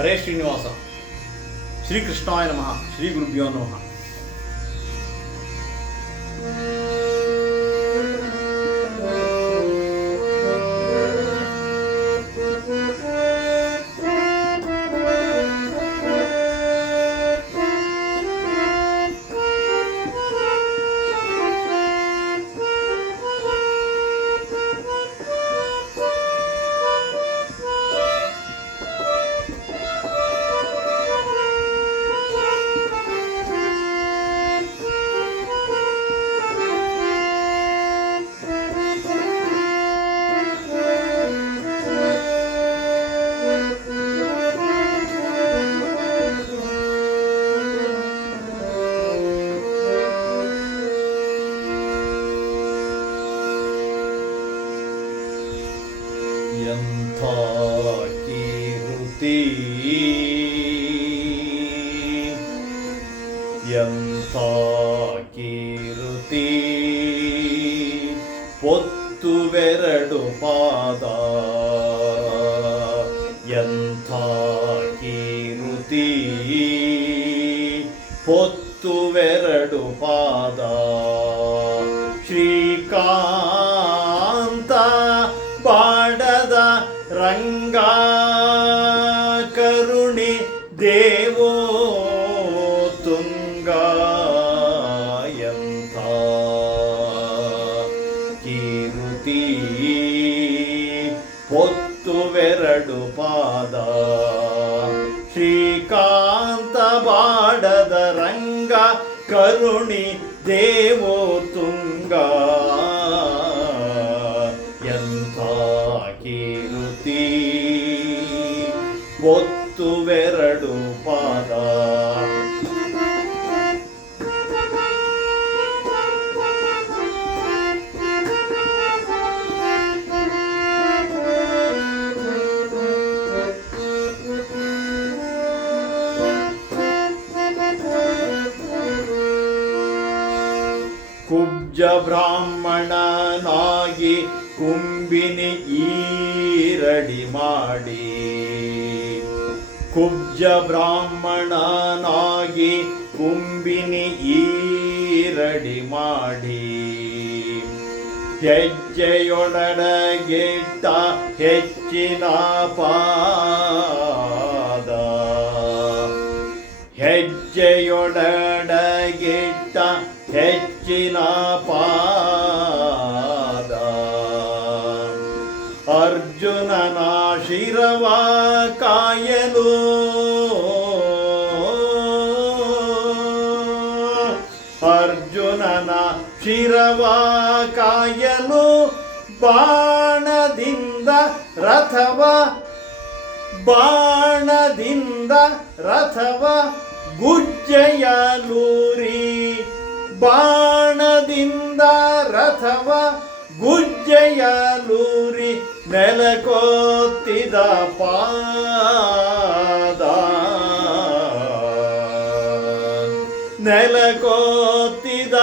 ಹರೇ ಶ್ರೀನಿವಾಸ. ಶ್ರೀಕೃಷ್ಣಾಯ ನಮಃ. ಶ್ರೀ ಗುರುಭ್ಯೋ ನಮಃ. ಎಂಥ ಕೀರುತಿ, ಎಂಥ ಕೀರುತಿ, ಪೊತ್ತುವೆರಡು ಪಾದ. ಎಂಥ ಕೀರುತಿ, ಪೊತ್ತುವೆರಡು ಪಾದ. ಶ್ರೀಕಾಂತ ಬಾಡದ ರಂಗ ಕರುಣಿ ದೇವೋ ತುಂಗ. ಎಂಥ ಕೀರುತಿ, ಪೊತ್ತುವೆರಡು ಪಾದ. ಶ್ರೀಕಾಂತ ಬಾಡದ ರಂಗ ಕರುಣಿ ದೇವೋ ತುಂಗ. ಎಂಥ ಕೀರುತಿ, ಪೊತ್ತುವೆರಡು ಪಾದ. ಕುಬ್ಜ ಬ್ರಾಹ್ಮಣನಾಗಿ ಕುಂಬಿನಿ ಈರಡಿ ಮಾಡಿ. ಕುಬ್ಜ ಬ್ರಾಹ್ಮಣನಾಗಿ ಕುಂಬಿನಿ ಈರಡಿ ಮಾಡಿ. ಹೆಜ್ಜೆಯೊಡಗಿಟ್ಟ ಹೆಚ್ಚಿನ ಪಾದ. ಹೆಜ್ಜೆಯೊಡಗಿಟ್ಟ ಹೆಚ್ಚಿನ ಪಾದ. ಅರ್ಜುನನ ಶಿರವ ಕಾಯಲು, ಅರ್ಜುನನ ಶಿರವ ಕಾಯಲು ಬಾಣದಿಂದ ರಥವ, ಬಾಣದಿಂದ ರಥವ ಗುಜ್ಜೆಯಲೂರಿ. ಬಾಣದಿಂದ ರಥವ ಗುಜ್ಜೆಯಲೂರಿ ನೆಲಕೊತ್ತಿದ ಪಾದ. ನೆಲಕೊತ್ತಿದ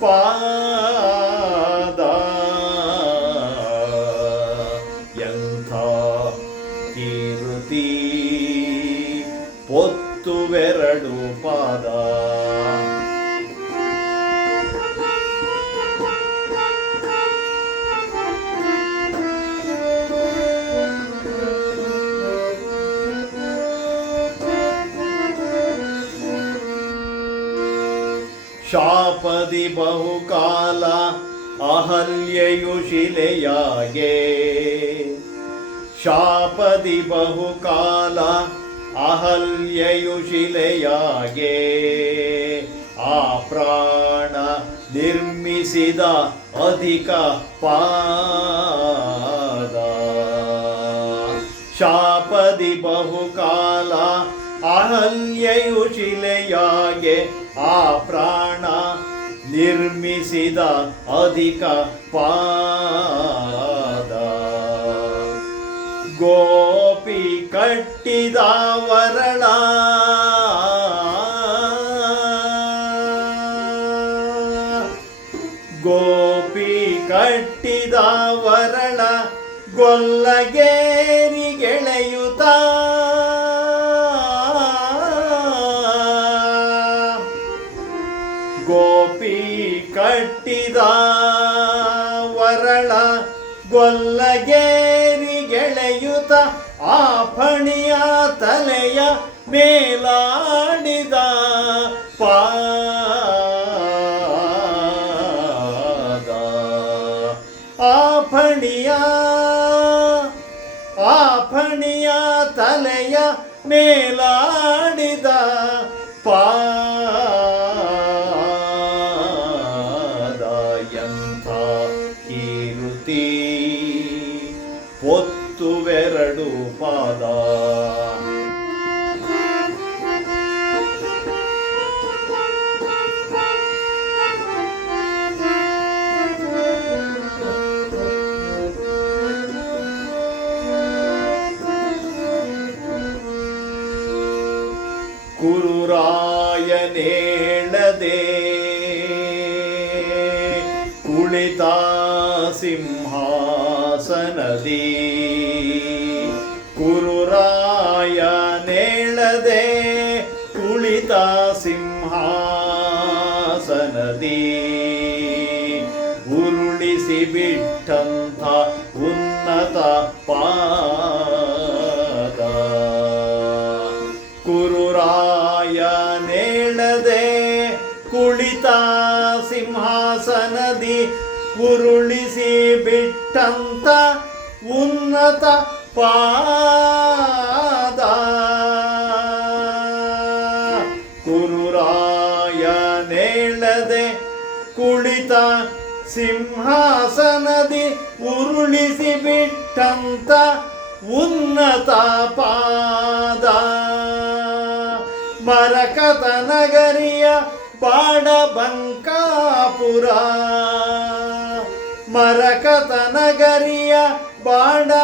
ಪಾದ. ಎಂಥ ಕೀರುತಿ, ಪೊತ್ತುವೆರಡು ಪಾದ. ಶಾಪದಿ ಬಹುಕಾಲ ಅಹಲ್ಯೆಯು ಶಿಲೆಯಾಗೆ. ಶಾಪದಿ ಬಹುಕಾಲ ಅಹಲ್ಯೆಯು ಶಿಲೆಯಾಗೆ. ಆ ಪ್ರಾಣ ನಿರ್ಮಿಸಿದ ಅಧಿಕ ಪಾದ. ಶಾಪದಿ ಬಹುಕಾಲ ಅಹಲ್ಯೆಯು ಶಿಲೆಯಾಗೆ. ಆ ಪ್ರಾಣ ನಿರ್ಮಿಸಿದ ಅಧಿಕ ಪಾದ. ಗೋಪಿ ಕಟ್ಟಿದ ವರಳ, ಗೋಪಿ ಕಟ್ಟಿದ ವರಳ ಗೊಲ್ಲಗೇರಿ ಗೆಳೆಯುತ್ತ. ಮೇಲಾಡಿದ ಪಾದ ಆಫಣಿಯ ತಲೆಯ ಮೇಲಾಡಿದ ಪಾದ ಎಂಥ ಕೀರುತಿ ಒತ್ತುವೆರಡು ಪಾದ ಕುರುರಾಯನೇಳದೆ ಕುಳಿತ ಸಿಂಹಾಸನದಿ ಕುರುರಾಯನೇಳದೆ ಕುಳಿತ ಸಿಂಹಾಸನದಿ ಉರುಳಿಸಿ ಬಿಟ್ಟಂಥ ಉನ್ನತ ಪಾದ ಕುರುರಾಯನೇಳದೆ ಕುಳಿತ ಸಿಂಹಾಸನದಿ ಉರುಳಿಸಿ ಬಿಟ್ಟಂತ ಉನ್ನತ ಪಾದ ಕುರುರಾಯನೇಳದೆ ಕುಳಿತ ಸಿಂಹಾಸನದಿ ಉರುಳಿಸಿ ಬಿಟ್ಟಂತ ಉನ್ನತ ಪಾದ ಮರಕತ ನಗರಿಯ ಬಾಡಬಂಕಾಪುರ ಮರಕತ ನಗರಿಯ ಬಾಡಬಂಕಾಪುರ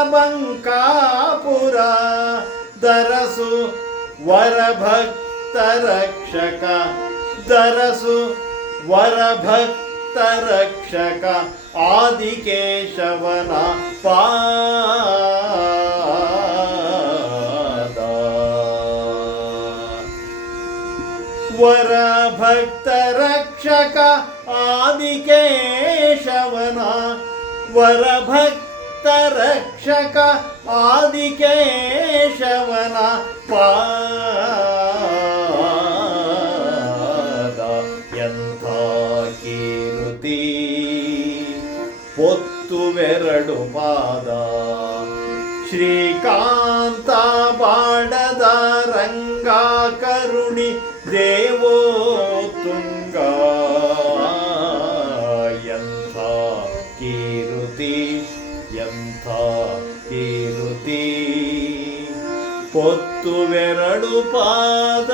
ದರಸು ವರಭಕ್ತ ರಕ್ಷಕ ದರಸು ವರಭಕ್ತ ರಕ್ಷಕ ಆದಿಕೇಶವನ ಪಾದ ವರಭಕ್ತ ರಕ್ಷಕ ಆದಿಕೇಶವನ ವರಭಕ್ತ ರಕ್ಷಕ ಆದಿಕೇಶವನ ಪಾದ ಎಂಥ ಕೀರುತಿ ಒತ್ತುವೆರಡು ಪಾದ ಶ್ರೀಕಾಂತ ಬಾಡದ ರಂಗ ಕರುಣಿ ದೇವೋ ತುಂಗ ಎಂಥ ಕೀರುತಿ ಎಂಥ ಕೀರುತಿ ಒತ್ತುವೆರಡು ಪಾದ